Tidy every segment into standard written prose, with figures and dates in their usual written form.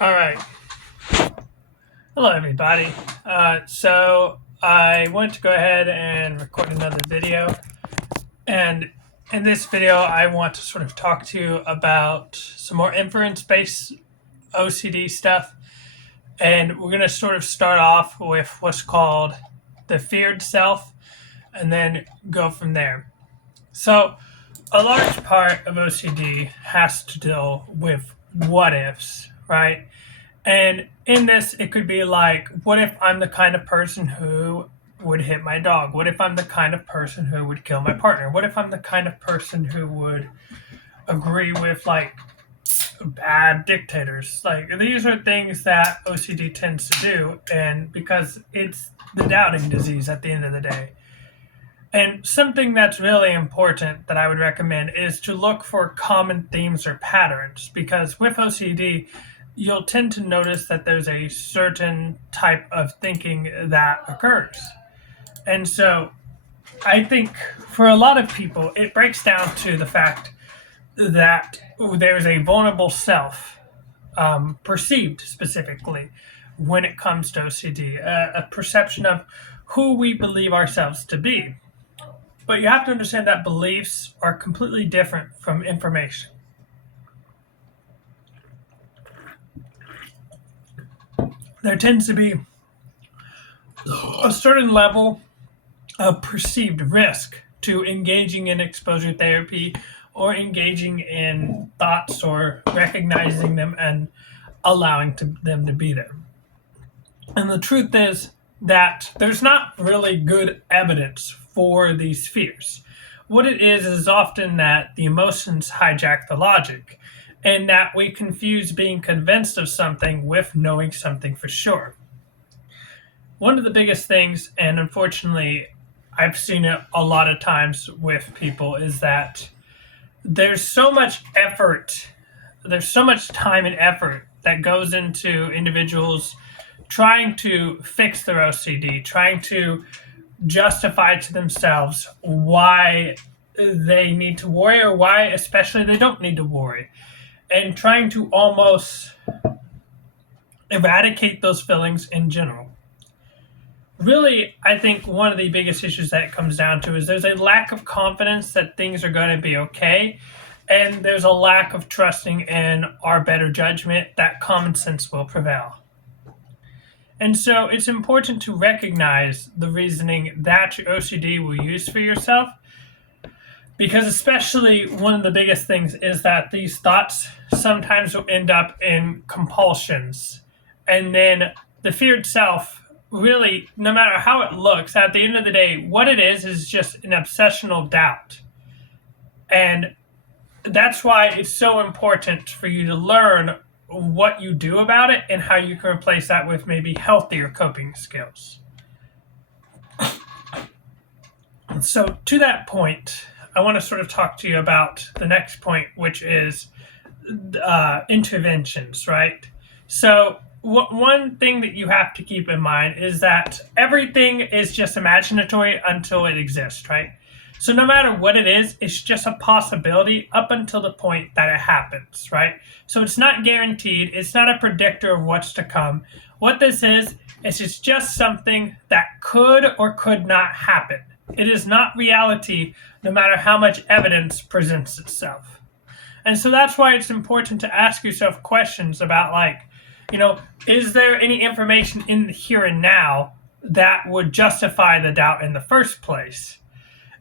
All right. Hello, everybody. So I want to go ahead and record another video. And in this video, I want to sort of talk to you about some more inference based OCD stuff. And we're going to sort of start off with what's called the feared self and then go from there. So, a large part of OCD has to deal with what ifs, right? And in this, it could be like, what if I'm the kind of person who would hit my dog? What if I'm the kind of person who would kill my partner? What if I'm the kind of person who would agree with like bad dictators? Like, these are things that OCD tends to do, and because it's the doubting disease at the end of the day. And something that's really important that I would recommend is to look for common themes or patterns, because with OCD, you'll tend to notice that there's a certain type of thinking that occurs. And so I think for a lot of people, it breaks down to the fact that there's a vulnerable self, perceived specifically when it comes to OCD, a perception of who we believe ourselves to be. But you have to understand that beliefs are completely different from information. There tends to be a certain level of perceived risk to engaging in exposure therapy or engaging in thoughts or recognizing them and allowing them to be there. And the truth is that there's not really good evidence for these fears. What it is often that the emotions hijack the logic, and that we confuse being convinced of something with knowing something for sure. One of the biggest things, and unfortunately, I've seen it a lot of times with people, is that there's so much effort, there's so much time and effort that goes into individuals trying to fix their OCD, trying to justify to themselves why they need to worry or why, especially, they don't need to worry, and trying to almost eradicate those feelings in general. Really, I think one of the biggest issues that it comes down to is there's a lack of confidence that things are going to be okay, and there's a lack of trusting in our better judgment that common sense will prevail. And so it's important to recognize the reasoning that your OCD will use for yourself, because especially one of the biggest things is that these thoughts sometimes will end up in compulsions. And then the feared self, really, no matter how it looks, at the end of the day, what it is just an obsessional doubt. And that's why it's so important for you to learn what you do about it and how you can replace that with maybe healthier coping skills. So, to that point, I want to sort of talk to you about the next point, which is interventions, right? So, one thing that you have to keep in mind is that everything is just imaginatory until it exists, right? So, no matter what it is, it's just a possibility up until the point that it happens, right? So, it's not guaranteed, it's not a predictor of what's to come. What this is it's just something that could or could not happen. It is not reality, no matter how much evidence presents itself. And so that's why it's important to ask yourself questions about, like, is there any information in the here and now that would justify the doubt in the first place?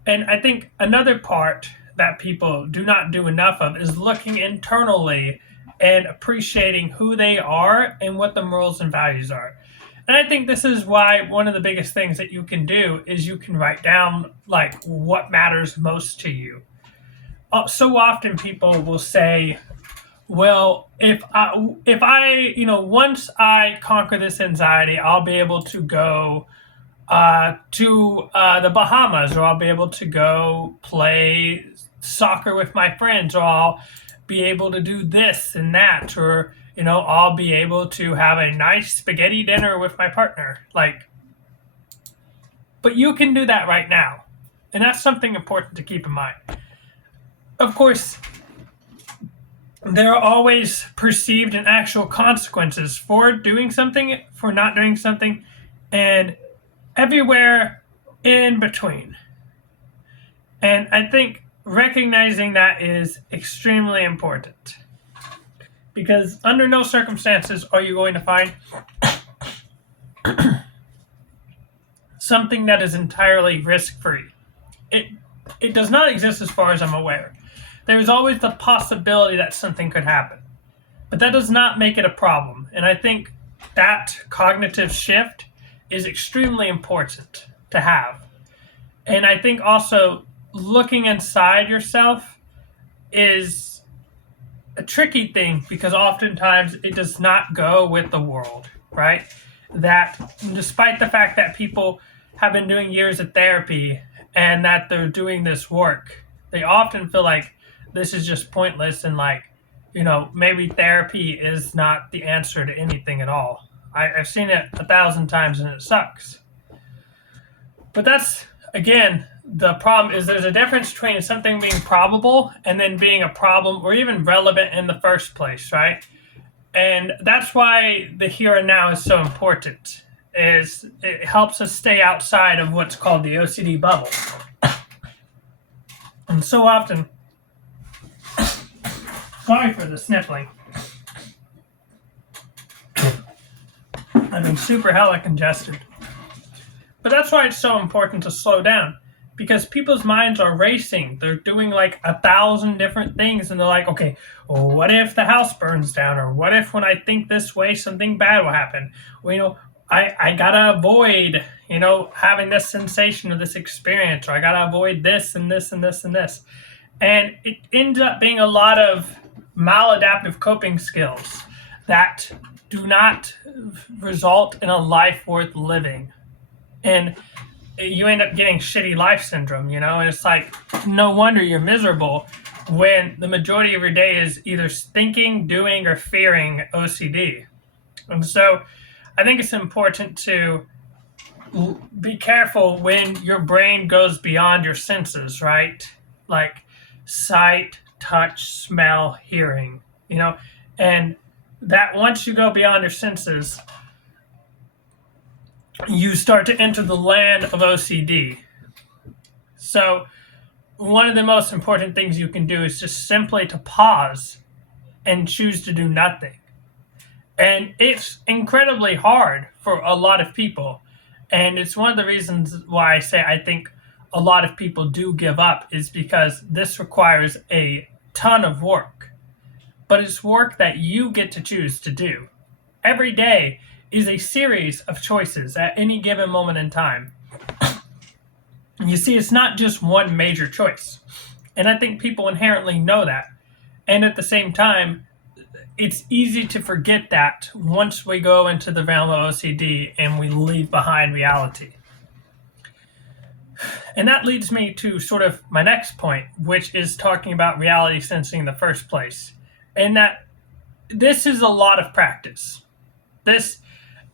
And I think another part that people do not do enough of is looking internally and appreciating who they are and what the morals and values are. And I think this is why one of the biggest things that you can do is you can write down like what matters most to you. So often people will say, well, if I once I conquer this anxiety, I'll be able to go to the Bahamas, or I'll be able to go play soccer with my friends, or I'll be able to do this and that, or I'll be able to have a nice spaghetti dinner with my partner. Like, but you can do that right now, and that's something important to keep in mind. Of course, there are always perceived and actual consequences for doing something, for not doing something, and everywhere in between. And I think recognizing that is extremely important, because under no circumstances are you going to find something that is entirely risk-free. It does not exist as far as I'm aware. There is always the possibility that something could happen, but that does not make it a problem. And I think that cognitive shift is extremely important to have. And I think also looking inside yourself is a tricky thing, because oftentimes it does not go with the world, right? That despite the fact that people have been doing years of therapy and that they're doing this work, they often feel like this is just pointless, and like, maybe therapy is not the answer to anything at all. I've seen it 1,000 times and it sucks. But that's, again, the problem is there's a difference between something being probable and then being a problem or even relevant in the first place, right? And that's why the here and now is so important, is it helps us stay outside of what's called the OCD bubble. And so often, sorry for the sniffling, I've been super hella congested. But that's why it's so important to slow down, because people's minds are racing. They're doing like 1,000 different things, and they're like, okay, well, what if the house burns down? Or what if when I think this way, something bad will happen? Well, I gotta avoid, having this sensation or this experience, or I gotta avoid this and this and this and this. And it ends up being a lot of maladaptive coping skills that do not result in a life worth living. And you end up getting shitty life syndrome, and it's like, no wonder you're miserable when the majority of your day is either thinking, doing, or fearing OCD. And so I think it's important to be careful when your brain goes beyond your senses, right? Like sight, touch, smell, hearing, and that once you go beyond your senses, you start to enter the land of OCD. So one of the most important things you can do is just simply to pause and choose to do nothing. And it's incredibly hard for a lot of people. And it's one of the reasons why I say I think a lot of people do give up, is because this requires a ton of work. But it's work that you get to choose to do. Every day is a series of choices at any given moment in time. You see, it's not just one major choice. And I think people inherently know that. And at the same time, it's easy to forget that once we go into the realm of OCD and we leave behind reality. And that leads me to sort of my next point, which is talking about reality sensing in the first place. And that this is a lot of practice. This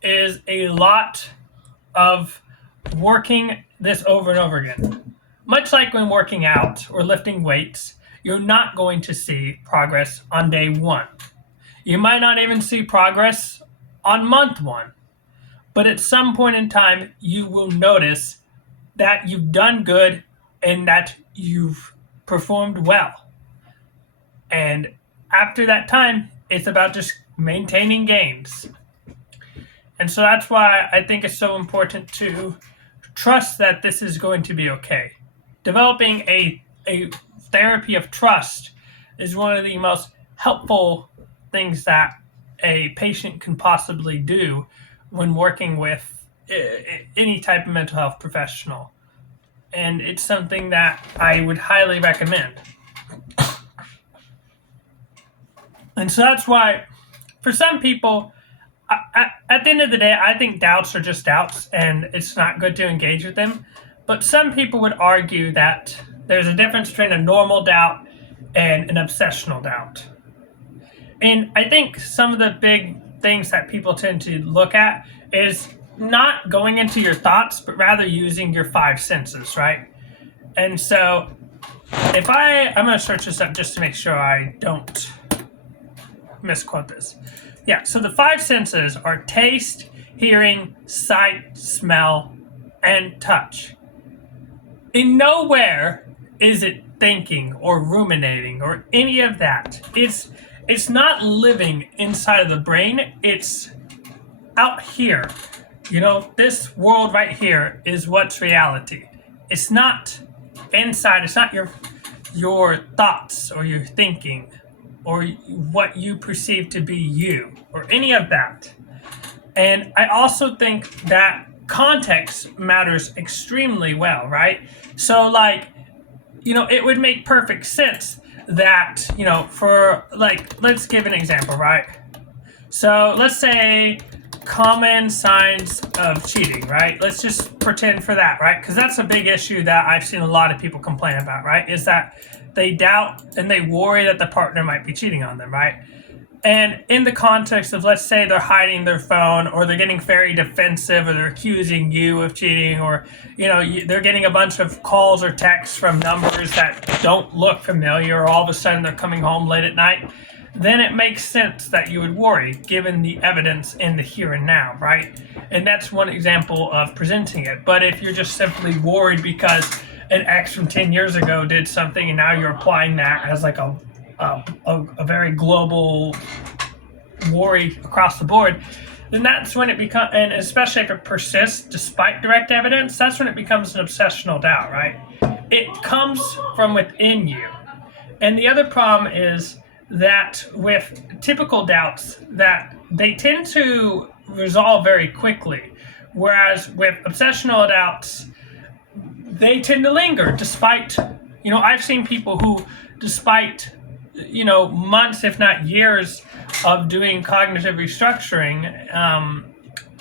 is a lot of working this over and over again. Much like when working out or lifting weights, you're not going to see progress on day one. You might not even see progress on month one. But at some point in time, you will notice that you've done good and that you've performed well. And after that time, it's about just maintaining gains. And so that's why I think it's so important to trust that this is going to be okay. Developing a therapy of trust is one of the most helpful things that a patient can possibly do when working with any type of mental health professional. And it's something that I would highly recommend. And so that's why, for some people, at the end of the day, I think doubts are just doubts, and it's not good to engage with them. But some people would argue that there's a difference between a normal doubt and an obsessional doubt. And I think some of the big things that people tend to look at is not going into your thoughts, but rather using your five senses, right? And so if I'm going to search this up just to make sure I don't misquote this. Yeah, so the five senses are taste, hearing, sight, smell, and touch. In nowhere is it thinking or ruminating or any of that. It's not living inside of the brain. It's out here. This world right here is what's reality. It's not inside. It's not your thoughts or your thinking or what you perceive to be you or any of that. And I also think that context matters extremely well, right? So it would make perfect sense that, for let's give an example, right? So let's say common signs of cheating, right? Let's just pretend for that, right? Because that's a big issue that I've seen a lot of people complain about, right? Is that they doubt and they worry that the partner might be cheating on them, right? And in the context of, let's say they're hiding their phone, or they're getting very defensive, or they're accusing you of cheating, or they're getting a bunch of calls or texts from numbers that don't look familiar, or all of a sudden they're coming home late at night, then it makes sense that you would worry, given the evidence in the here and now, right? And that's one example of presenting it. But if you're just simply worried because an ex from 10 years ago did something, and now you're applying that as like a very global worry across the board, then that's when it becomes, and especially if it persists despite direct evidence, that's when it becomes an obsessional doubt, right? It comes from within you. And the other problem is that with typical doubts, that they tend to resolve very quickly, whereas with obsessional doubts, they tend to linger despite, I've seen people who, despite months, if not years, of doing cognitive restructuring,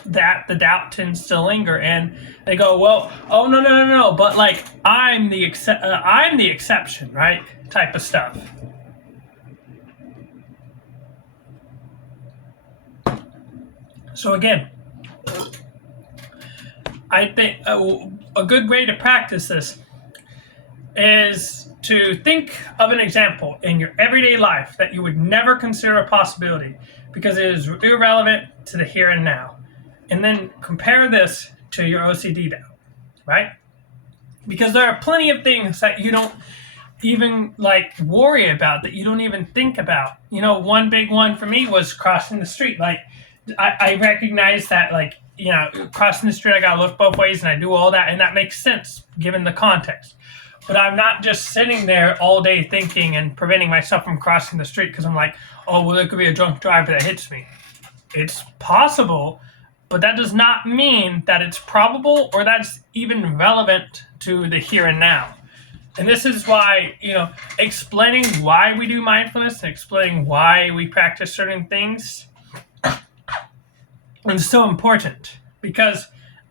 that the doubt tends to linger, and they go, well, oh no, but I'm the exception, right? Type of stuff. So again, I think a good way to practice this is to think of an example in your everyday life that you would never consider a possibility because it is irrelevant to the here and now. And then compare this to your OCD doubt, right? Because there are plenty of things that you don't even worry about, that you don't even think about. One big one for me was crossing the street. I recognize that crossing the street, I gotta look both ways, and I do all that, and that makes sense given the context. But I'm not just sitting there all day thinking and preventing myself from crossing the street because I'm like, oh, well, there could be a drunk driver that hits me. It's possible, but that does not mean that it's probable or that's even relevant to the here and now. And this is why, explaining why we do mindfulness and explaining why we practice certain things is so important, because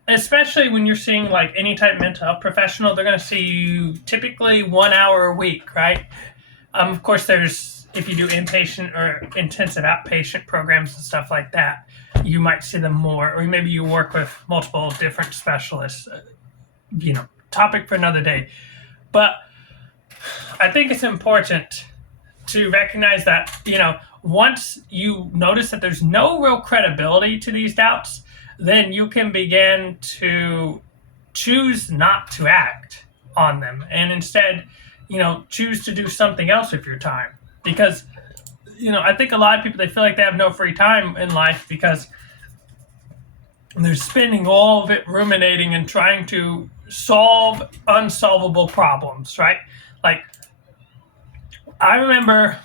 especially when you're seeing any type of mental health professional, they're going to see you typically 1 hour a week, right? Of course, if you do inpatient or intensive outpatient programs and stuff like that, you might see them more, or maybe you work with multiple different specialists, topic for another day. But I think it's important to recognize that, once you notice that there's no real credibility to these doubts, then you can begin to choose not to act on them and instead, choose to do something else with your time. Because, I think a lot of people, they feel like they have no free time in life because they're spending all of it ruminating and trying to solve unsolvable problems, right? I remember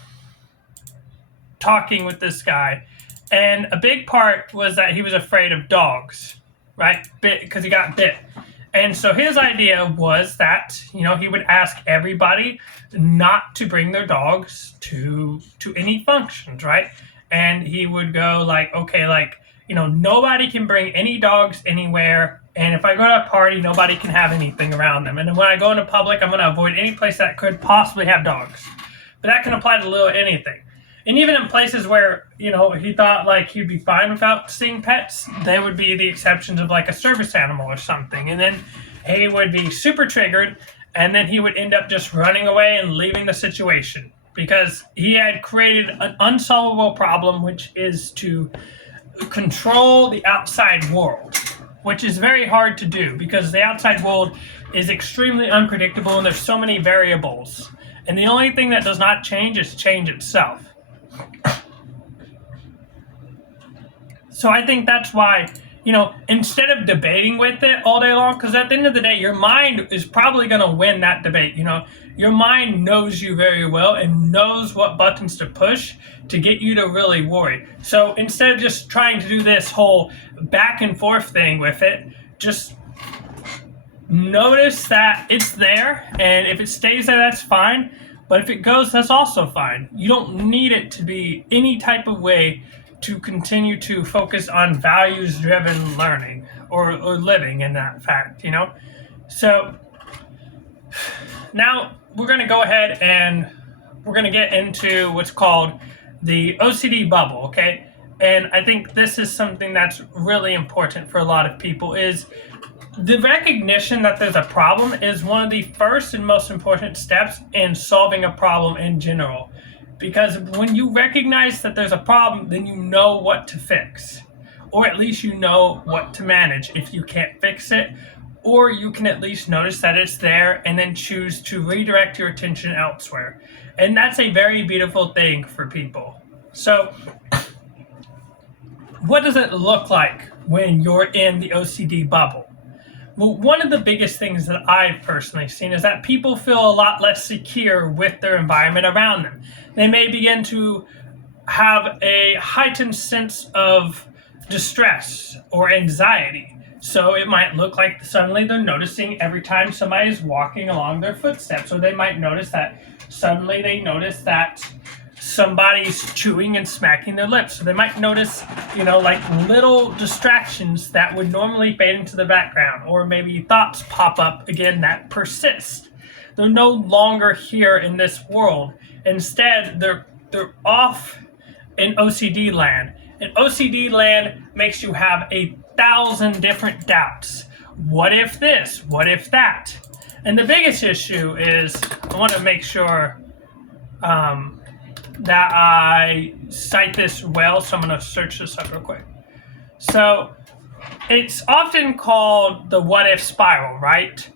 talking with this guy, and a big part was that he was afraid of dogs, right? Because he got bit. And so his idea was that, he would ask everybody not to bring their dogs to any functions, right? And he would go okay, nobody can bring any dogs anywhere. And if I go to a party, nobody can have anything around them. And when I go into public, I'm going to avoid any place that could possibly have dogs. But that can apply to little anything. And even in places where, he thought he'd be fine without seeing pets, there would be the exceptions of a service animal or something. And then he would be super triggered, and then he would end up just running away and leaving the situation. because he had created an unsolvable problem, which is to control the outside world, which is very hard to do because the outside world is extremely unpredictable and there's so many variables. And the only thing that does not change is change itself. So I think that's why, instead of debating with it all day long, because at the end of the day, your mind is probably going to win that debate. Your mind knows you very well and knows what buttons to push to get you to really worry. So instead of just trying to do this whole back and forth thing with it, just notice that it's there, and if it stays there, that's fine. But if it goes, that's also fine. You don't need it to be any type of way to continue to focus on values-driven learning or living in that fact, So now we're going to go ahead and we're going to get into what's called the OCD bubble, okay? And I think this is something that's really important for a lot of people is the recognition that there's a problem is one of the first and most important steps in solving a problem in general. Because when you recognize that there's a problem, then you know what to fix. Or at least you know what to manage if you can't fix it. Or you can at least notice that it's there and then choose to redirect your attention elsewhere. And that's a very beautiful thing for people. So, what does it look like when you're in the OCD bubble? Well, one of the biggest things that I've personally seen is that people feel a lot less secure with their environment around them. They may begin to have a heightened sense of distress or anxiety. So it might look like suddenly they're noticing every time somebody is walking along their footsteps, or they might notice that suddenly they notice that somebody's chewing and smacking their lips. So they might notice, like little distractions that would normally fade into the background, or maybe thoughts pop up again that persist. They're no longer here in this world. Instead, they're off in OCD land. And OCD land makes you have 1,000 different doubts. What if this? What if that? And the biggest issue is, I want to make sure that I cite this well, so I'm going to search this up real quick. So it's often called the what if spiral, right?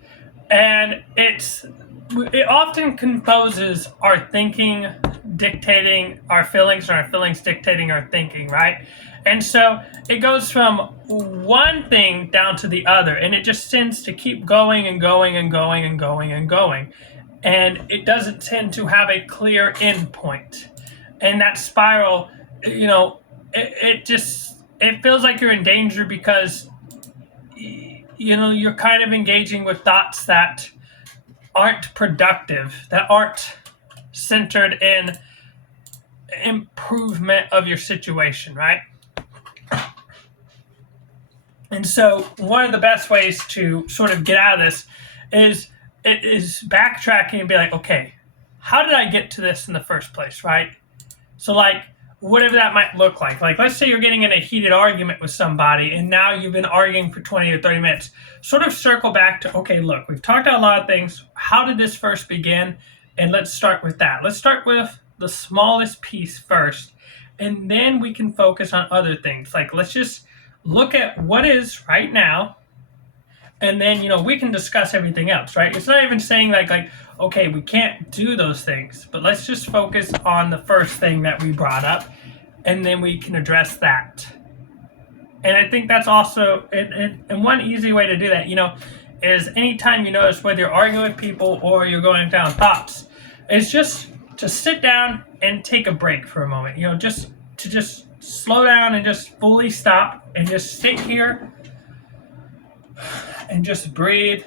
And it often composes our thinking dictating our feelings, and our feelings dictating our thinking, right? And so it goes from one thing down to the other, and it just tends to keep going and going and going and going and going. And it doesn't tend to have a clear end point. And that spiral, it feels like you're in danger because, you're kind of engaging with thoughts that aren't productive, that aren't centered in improvement of your situation, right? And so one of the best ways to sort of get out of this is backtracking and be like, okay, how did I get to this in the first place, right? So like, whatever that might look like. Like, let's say you're getting in a heated argument with somebody and now you've been arguing for 20 or 30 minutes. Sort of circle back to, okay, look, we've talked about a lot of things. How did this first begin? And let's start with that. Let's start with the smallest piece first, and then we can focus on other things. Like, let's just look at what is right now, and then, we can discuss everything else, right? It's not even saying like, okay, we can't do those things, but let's just focus on the first thing that we brought up, and then we can address that. And I think that's also, and one easy way to do that, is anytime you notice whether you're arguing with people or you're going down thoughts, is just to sit down and take a break for a moment, just slow down and just fully stop and just sit here and just breathe.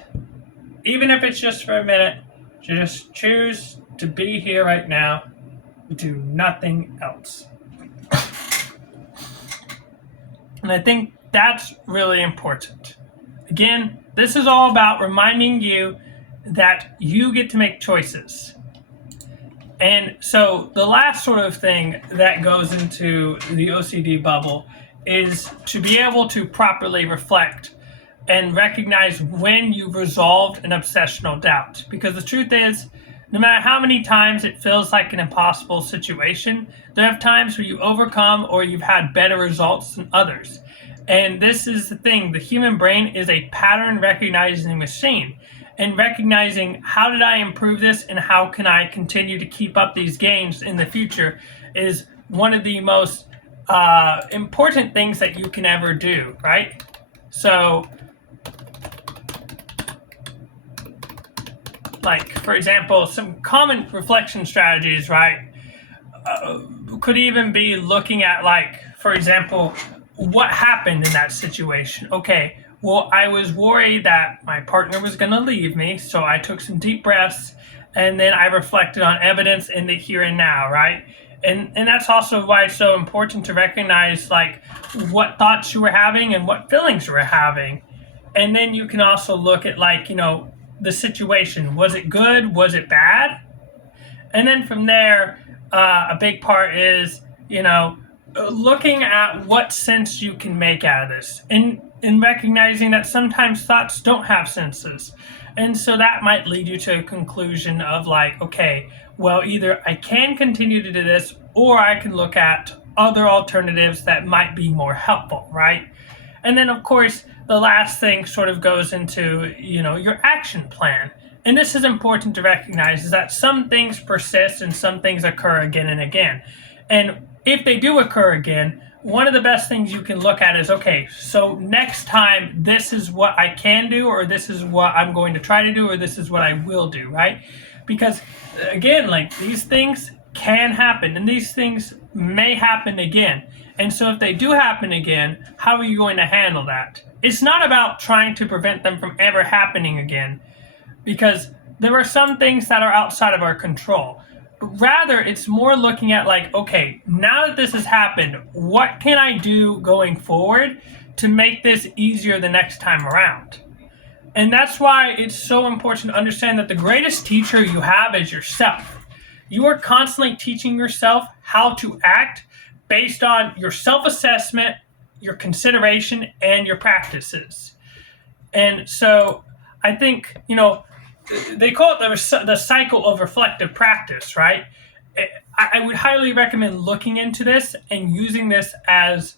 Even if it's just for a minute, just choose to be here right now. Do nothing else. And I think that's really important. Again, this is all about reminding you that you get to make choices. And so the last sort of thing that goes into the OCD bubble is to be able to properly reflect and recognize when you've resolved an obsessional doubt. Because the truth is No matter how many times it feels like an impossible situation, there are times where you overcome or you've had better results than others. And this is the thing, the human brain is a pattern recognizing machine. And recognizing how did I improve this and how can I continue to keep up these gains in the future is one of the most important things that you can ever do, right? So, like, for example, some common reflection strategies, right, could even be looking at, like, for example, what happened in that situation. Okay, well, I was worried that my partner was going to leave me, so I took some deep breaths, and then I reflected on evidence in the here and now, right? And that's also why it's so important to recognize, like, what thoughts you were having and what feelings you were having. And then you can also look at, like, the situation. Was it good? Was it bad? And then from there, a big part is, looking at what sense you can make out of this, and recognizing that sometimes thoughts don't have senses. And so that might lead you to a conclusion of, like, okay, well, either I can continue to do this or I can look at other alternatives that might be more helpful, right? And then, of course, the last thing sort of goes into, your action plan. And this is important to recognize, is that some things persist and some things occur again and again. And if they do occur again, one of the best things you can look at is, okay, so next time this is what I can do, or this is what I'm going to try to do, or this is what I will do, right? Because, again, like, these things can happen, and these things may happen again. And so if they do happen again, how are you going to handle that? It's not about trying to prevent them from ever happening again, because there are some things that are outside of our control. Rather, it's more looking at, like, okay, now that this has happened, what can I do going forward to make this easier the next time around? And that's why it's so important to understand that the greatest teacher you have is yourself. You are constantly teaching yourself how to act based on your self-assessment, your consideration, and your practices. And so I think, they call it the cycle of reflective practice, right? I would highly recommend looking into this and using this as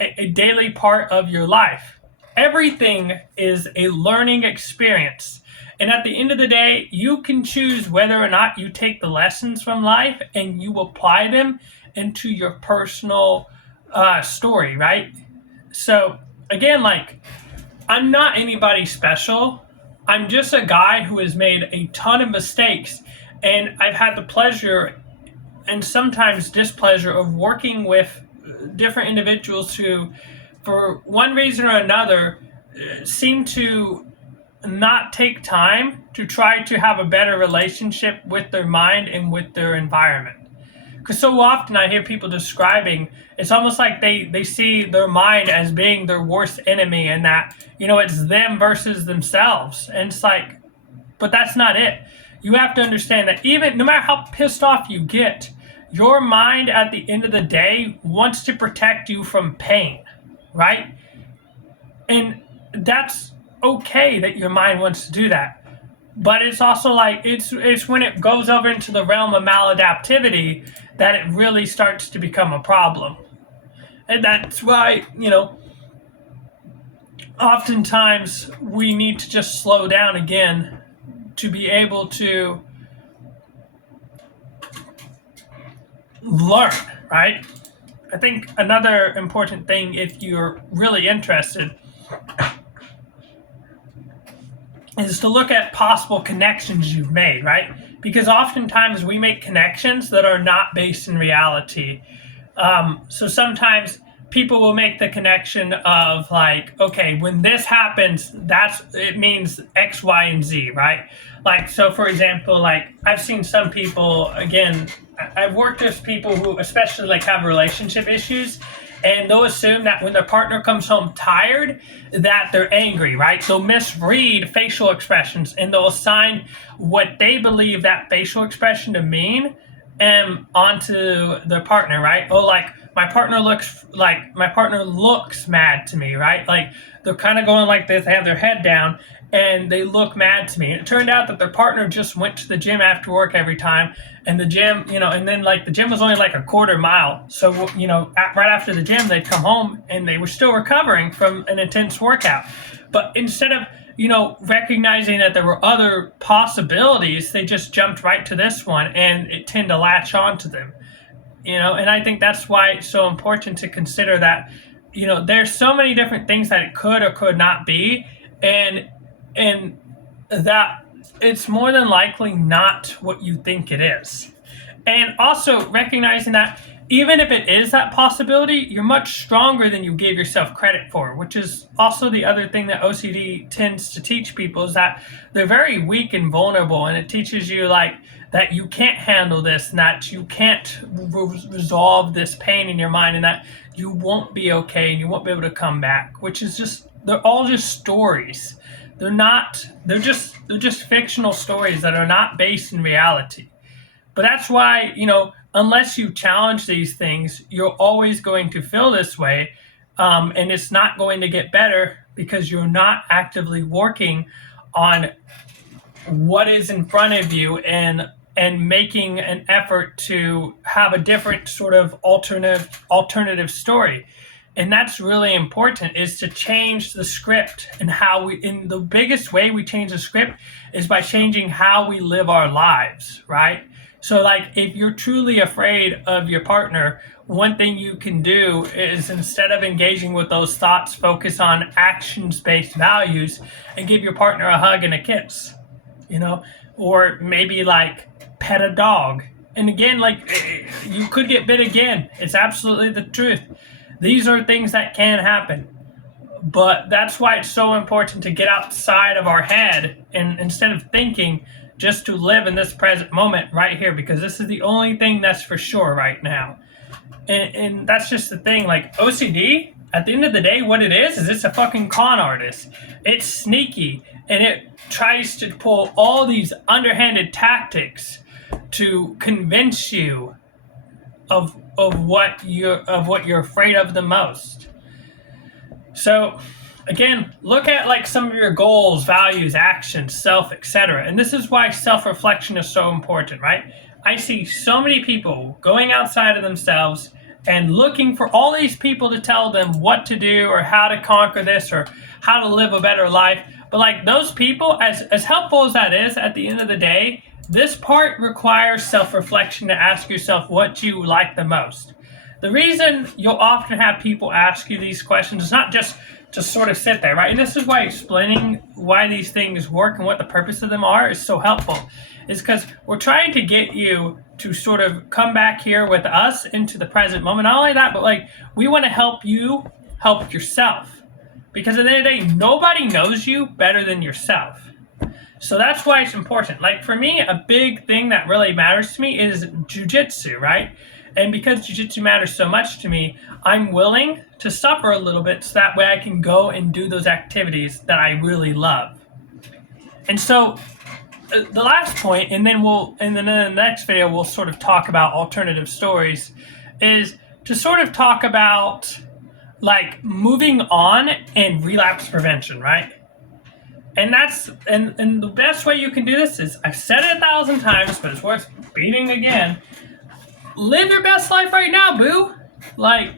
a daily part of your life. Everything is a learning experience. And at the end of the day, you can choose whether or not you take the lessons from life and you apply them into your personal story, right? So, again, like, I'm not anybody special. I'm just a guy who has made a ton of mistakes, and I've had the pleasure and sometimes displeasure of working with different individuals who, for one reason or another, seem to not take time to try to have a better relationship with their mind and with their environment. Because so often I hear people describing, it's almost like they see their mind as being their worst enemy, and that, it's them versus themselves. And it's like, but that's not it. You have to understand that even no matter how pissed off you get, your mind at the end of the day wants to protect you from pain, right? And that's okay that your mind wants to do that. But it's also like, it's when it goes over into the realm of maladaptivity that it really starts to become a problem. And that's why, oftentimes we need to just slow down again to be able to learn, right? I think another important thing, if you're really interested, is to look at possible connections you've made, right? Because oftentimes we make connections that are not based in reality. So sometimes people will make the connection of, like, okay, when this happens, it means X, Y, and Z, right? Like, so for example, like, I've seen some people, again, I've worked with people who especially, like, have relationship issues, and they'll assume that when their partner comes home tired, that they're angry, right? They'll misread facial expressions, and they'll assign what they believe that facial expression to mean onto their partner, right? Oh, like, my partner looks mad to me, right? Like they're kind of going like this, they have their head down and they look mad to me. And it turned out that their partner just went to the gym after work every time, and the gym, and then like the gym was only like a quarter mile. So, right after the gym, they'd come home and they were still recovering from an intense workout. But instead of, recognizing that there were other possibilities, they just jumped right to this one and it tended to latch on to them. And I think that's why it's so important to consider that, there's so many different things that it could or could not be, and that it's more than likely not what you think it is. And also recognizing that even if it is that possibility, you're much stronger than you gave yourself credit for, which is also the other thing that OCD tends to teach people, is that they're very weak and vulnerable, and it teaches you like that you can't handle this, and that you can't resolve this pain in your mind, and that you won't be okay and you won't be able to come back, which is just, they're all just stories. They're just fictional stories that are not based in reality. But that's why, unless you challenge these things, you're always going to feel this way. And it's not going to get better because you're not actively working on what is in front of you and making an effort to have a different sort of alternative story. And that's really important, is to change the script, and the biggest way we change the script is by changing how we live our lives, right? So like if you're truly afraid of your partner, one thing you can do is, instead of engaging with those thoughts, focus on actions-based values and give your partner a hug and a kiss, or maybe like pet a dog. And again, like you could get bit again. It's absolutely the truth. These are things that can happen. But that's why it's so important to get outside of our head, and instead of thinking, just to live in this present moment right here, because this is the only thing that's for sure right now. And that's just the thing. Like OCD, at the end of the day, what it is it's a fucking con artist. It's sneaky, and it tries to pull all these underhanded tactics to convince you of what you're afraid of the most. So again, look at like some of your goals, values, actions, self, etc. And this is why self-reflection is so important, right? I see so many people going outside of themselves and looking for all these people to tell them what to do or how to conquer this or how to live a better life. But like those people, as helpful as that is, at the end of the day, this part requires self-reflection, to ask yourself what you like the most. The reason you'll often have people ask you these questions is not just to sort of sit there, right? And this is why explaining why these things work and what the purpose of them are is so helpful. Is because we're trying to get you to sort of come back here with us into the present moment. Not only that, but like we want to help you help yourself. Because at the end of the day, nobody knows you better than yourself. So that's why it's important. Like for me, a big thing that really matters to me is jujitsu, right? And because jujitsu matters so much to me, I'm willing to suffer a little bit so that way I can go and do those activities that I really love. And so the last point, and then in the next video, we'll sort of talk about alternative stories, is to sort of talk about like moving on and relapse prevention, right? And and the best way you can do this is, I've said it 1,000 times, but it's worth repeating again. Live your best life right now, boo. Like,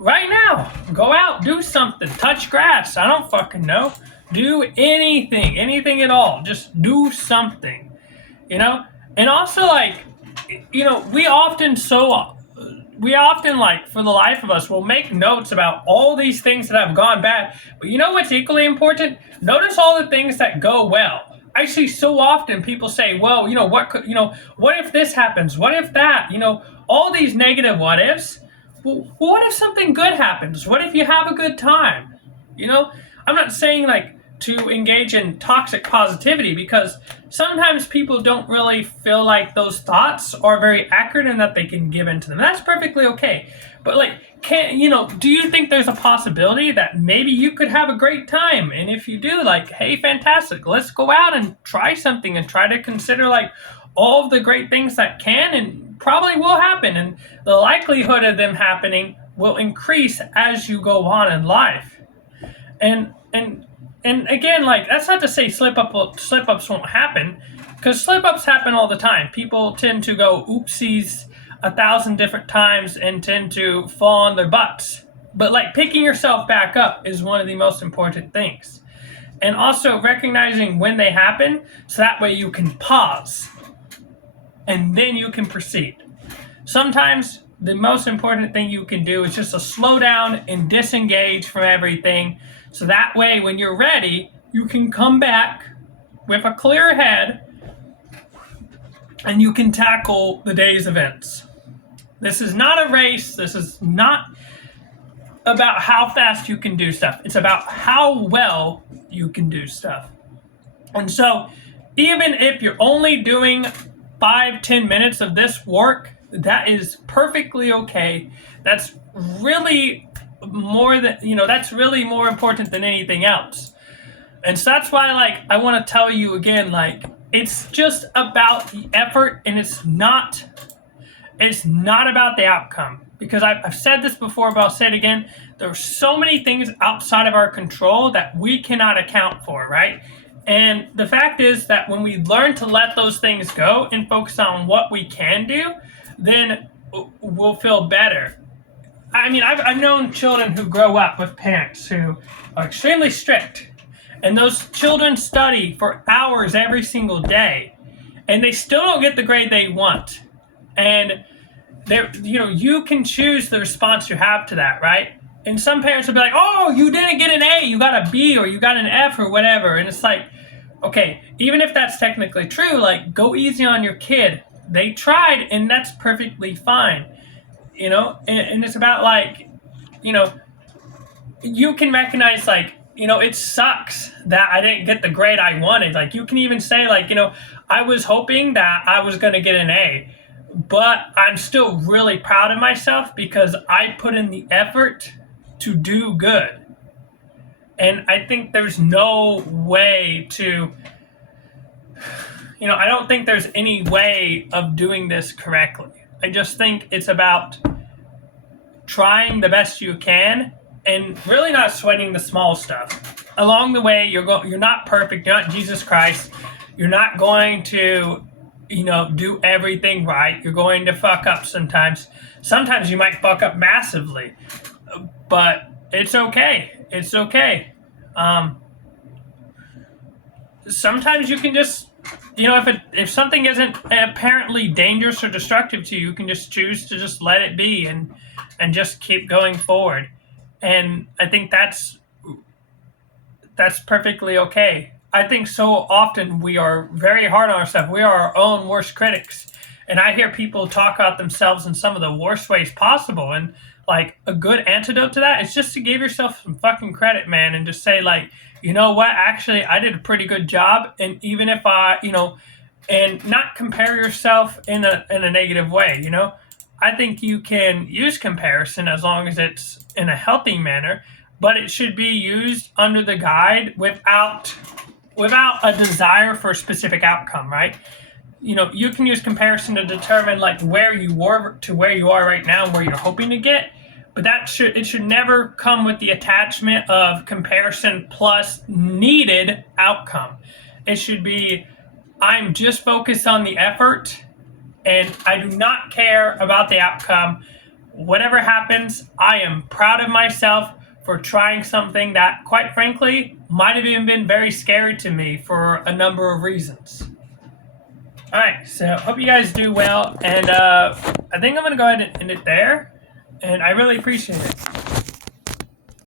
right now. Go out, do something. Touch grass. I don't fucking know. Do anything at all. Just do something, And also, like, we often like, for the life of us, will make notes about all these things that have gone bad. But you know what's equally important? Notice all the things that go well. I see so often people say, well, what if this happens? What if that? All these negative what ifs. Well, what if something good happens? What if you have a good time? I'm not saying like to engage in toxic positivity, because sometimes people don't really feel like those thoughts are very accurate and that they can give into them. That's perfectly okay. But like, do you think there's a possibility that maybe you could have a great time? And if you do, like, hey, fantastic, let's go out and try something and try to consider like all of the great things that can and probably will happen, and the likelihood of them happening will increase as you go on in life. And again, like, that's not to say slip ups won't happen, because slip ups happen all the time. People tend to go oopsies 1,000 different times and tend to fall on their butts. But like, picking yourself back up is one of the most important things. And also recognizing when they happen, so that way you can pause and then you can proceed. Sometimes the most important thing you can do is just to slow down and disengage from everything, so that way when you're ready, you can come back with a clear head and you can tackle the day's events. This is not a race. This is not about how fast you can do stuff. It's about how well you can do stuff. And so even if you're only doing 5-10 minutes of this work, that is perfectly okay. That's really that's really more important than anything else. And so that's why, like, I want to tell you again, like, it's just about the effort, and it's not about the outcome. Because I've said this before, but I'll say it again. There are so many things outside of our control that we cannot account for, right? And the fact is that when we learn to let those things go and focus on what we can do, then we'll feel better. I mean, I've known children who grow up with parents who are extremely strict, and those children study for hours every single day, and they still don't get the grade they want. And you can choose the response you have to that, right? And some parents will be like, "Oh, you didn't get an A, you got a B, or you got an F, or whatever." And it's like, okay, even if that's technically true, like, go easy on your kid. They tried, and that's perfectly fine. And it's about, like, you can recognize, like, it sucks that I didn't get the grade I wanted. Like, you can even say, like, I was hoping that I was going to get an A, but I'm still really proud of myself because I put in the effort to do good. And I think there's no way to, I don't think there's any way of doing this correctly. I just think it's about trying the best you can and really not sweating the small stuff. Along the way, you're not perfect. You're not Jesus Christ. You're not going to, do everything right. You're going to fuck up sometimes. Sometimes you might fuck up massively, but it's okay. It's okay. Sometimes you can just, if something isn't apparently dangerous or destructive to you, you can just choose to just let it be and just keep going forward. And I think that's perfectly okay. I think so often we are very hard on ourselves. We are our own worst critics. And I hear people talk about themselves in some of the worst ways possible. And, like, a good antidote to that is just to give yourself some fucking credit, man, and just say, like, you know what? Actually, I did a pretty good job. And even if and not compare yourself in a negative way, I think you can use comparison as long as it's in a healthy manner, but it should be used under the guide without a desire for a specific outcome, right? You can use comparison to determine, like, where you were to where you are right now and where you're hoping to get, but it should never come with the attachment of comparison plus needed outcome. It should be, I'm just focused on the effort and I do not care about the outcome. Whatever happens, I am proud of myself for trying something that, quite frankly, might have even been very scary to me for a number of reasons. All right, so hope you guys do well, and I think I'm going to go ahead and end it there, and I really appreciate it.